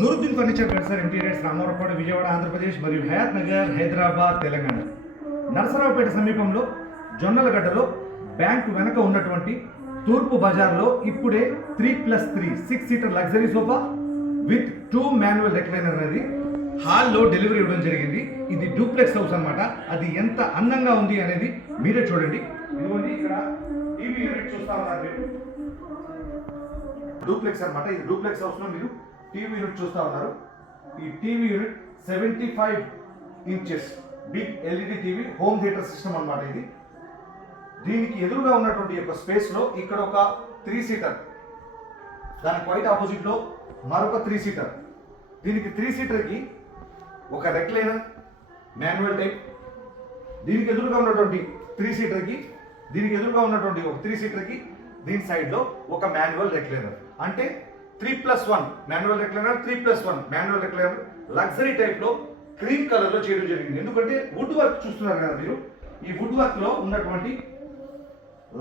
Nooruddin furniture concern interiors Ramavarappadu Vijayawada Andhra Pradesh మరియు హయాత్ నగర్ హైదరాబాద్ తెలంగాణ నరసరావుపేట సమీపంలో జొన్నలగడ్డలో bank వెనక ఉన్నటువంటి తూర్పు బజార్లో ఇప్పుడే three plus three six seater luxury sofa with two manual recliner అనేది హాల్లో డెలివరీ ఇవ్వడం జరిగింది. ఇది డూప్లెక్స్ హౌస్ అన్నమాట. అది ఎంత అందంగా ఉంది అనేది మీరే చూడండి. ఇక్కడ టీవీ యూనిట్ చూస్తా ఉన్నారు మీరు. డూప్లెక్స్ అన్నమాట. ఇది డూప్లెక్స్ హౌస్లో మీరు టీవీ యూనిట్ చూస్తూ ఉన్నారు. ఈ TV unit seventy five inches big LED TV home theatre system అన్నమాట ఇది. దీనికి ఎదురుగా ఉన్నటువంటి యొక్క స్పేస్లో ఇక్కడ ఒక త్రీ సీటర్ దానికి వైట్ ఆపోజిట్లో మరొక త్రీ సీటర్ దీనికి త్రీ సీటర్కి ఒక రెక్లైనర్ మాన్యువల్ టైప్ దీనికి ఎదురుగా ఉన్నటువంటి త్రీ సీటర్కి దీనికి ఎదురుగా ఉన్నటువంటి ఒక త్రీ సీటర్కి దీని సైడ్లో ఒక మాన్యువల్ రెక్లైనర్ అంటే three plus one manual recliner three plus one manual recliner. Luxury టైప్లో క్రీమ్ కలర్లో చేయడం జరిగింది. ఎందుకంటే వుడ్ వర్క్ చూస్తున్నారు కదా మీరు? ఈ వుడ్ వర్క్లో ఉన్నటువంటి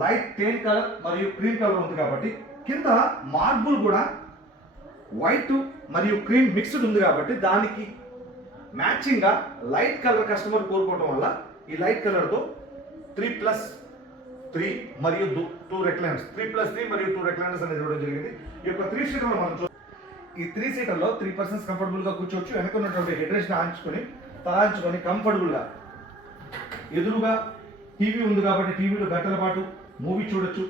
లైట్ టేన్ కలర్ మరియు క్రీమ్ కలర్ ఉంది కాబట్టి కింద మార్బుల్ కూడా వైట్ మరియు క్రీమ్ మిక్స్డ్ ఉంది కాబట్టి దానికి మ్యాచింగ్గా లైట్ కలర్ కస్టమర్ కోరుకోవడం వల్ల ఈ లైట్ కలర్తో త్రీ ప్లస్ త్రీ మరియు two recliners three plus three మరియు టూ రెక్లైనర్స్ అనేది ఇవ్వడం జరిగింది. ఈ యొక్క త్రీ సీటర్ మనం ఈ త్రీ సీటర్లో త్రీ పర్సన్స్ కంఫర్టబుల్గా కూర్చోవచ్చు. వెనక ఉన్నటువంటి హెడ్ రెస్ట్ ఆంచుకొని తలాంచుకొని కంఫర్టబుల్గా. ఎదురుగా టీవీ ఉంది కాబట్టి టీవీలో గంటల పాటు మూవీ చూడొచ్చు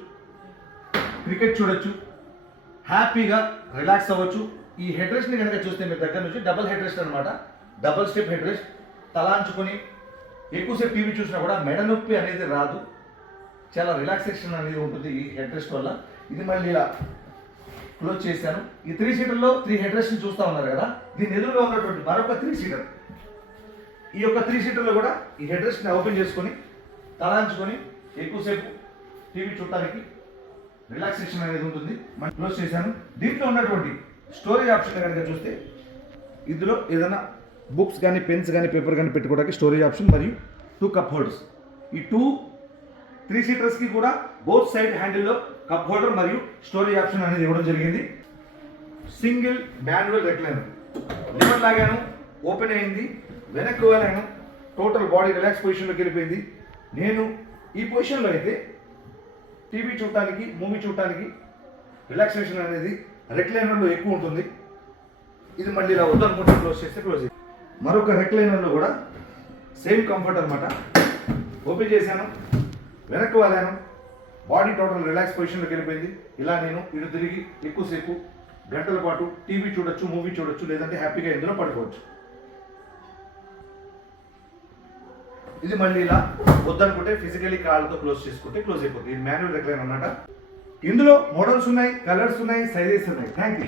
క్రికెట్ చూడొచ్చు హ్యాపీగా రిలాక్స్ అవ్వచ్చు. ఈ హెడ్ రెస్ట్ని కనుక చూస్తే మీరు దగ్గర నుంచి డబుల్ హెడ్ రెస్ట్ అనమాట డబుల్ స్టెప్ హెడ్ రెస్ట్ తలాంచుకొని ఎక్కువసేపు టీవీ చూసినా కూడా మెడ నొప్పి అనేది రాదు. చాలా రిలాక్సేషన్ అనేది ఉంటుంది ఈ హెడ్ రెస్ట్ వల్ల. ఇది మళ్ళీ ఇలా క్లోజ్ చేశాను. ఈ త్రీ సీటర్లో త్రీ హెడ్ రెస్ట్ చూస్తూ ఉన్నారు కదా? దీని ఎదురుగా ఉన్నటువంటి మరొక త్రీ సీటర్ ఈ యొక్క త్రీ సీటర్లో కూడా ఈ హెడ్ రెస్ట్ని ఓపెన్ చేసుకొని తలాంచుకొని ఎక్కువసేపు టీవీ చూడటానికి రిలాక్సేషన్ అనేది ఉంటుంది. మనం క్లోజ్ చేశాను. దీంట్లో ఉన్నటువంటి స్టోరేజ్ ఆప్షన్ కనుక చూస్తే ఇందులో ఏదైనా బుక్స్ కానీ పెన్స్ కానీ పేపర్ కానీ పెట్టుకోవడానికి స్టోరేజ్ ఆప్షన్ మరియు టూ కప్ హోల్డర్స్ ఈ టూ త్రీ సీటర్స్కి కూడా బోత్ సైడ్ హ్యాండిల్లో కప్ హోల్డర్ మరియు స్టోరేజ్ ఆప్షన్ అనేది ఇవ్వడం జరిగింది. సింగిల్ మాన్యువల్ రెక్లైనర్ లివర్ లాగాను ఓపెన్ అయింది వెనక్కి వెళ్ళాను టోటల్ బాడీ రిలాక్స్ పొజిషన్లోకి వెళ్ళిపోయింది. నేను ఈ పొజిషన్లో అయితే టీవీ చూడటానికి మూవీ చూడటానికి రిలాక్సేషన్ అనేది రెక్లైనర్లో ఎక్కువ ఉంటుంది. ఇది మళ్ళీ ఇలా వద్దనుకుంటే క్లోజ్ చేస్తే క్లోజ్ అయ్యింది మరొక రెక్లైనర్లో కూడా సేమ్ కంఫర్ట్ అనమాట ఓపెన్ చేశాను. వెనక్కి వాళ్ళాను. బాడీ టోటల్ రిలాక్స్ పొజిషన్లోకి వెళ్ళిపోయింది. ఇలా నేను ఇటు తిరిగి ఎక్కువసేపు గంటల పాటు టీవీ చూడొచ్చు మూవీ చూడొచ్చు లేదంటే హ్యాపీగా ఇందులో పడుకోవచ్చు. ఇది మళ్ళీ ఇలా వద్దనుకుంటే ఫిజికలీ కాళ్ళతో క్లోజ్ చేసుకుంటే క్లోజ్ అయిపోతుంది. ఇది మాన్యువల్ రెక్లైన్ అన్నమాట. ఇందులో మోడల్స్ ఉన్నాయి కలర్స్ ఉన్నాయి సైజెస్ ఉన్నాయి. Thank you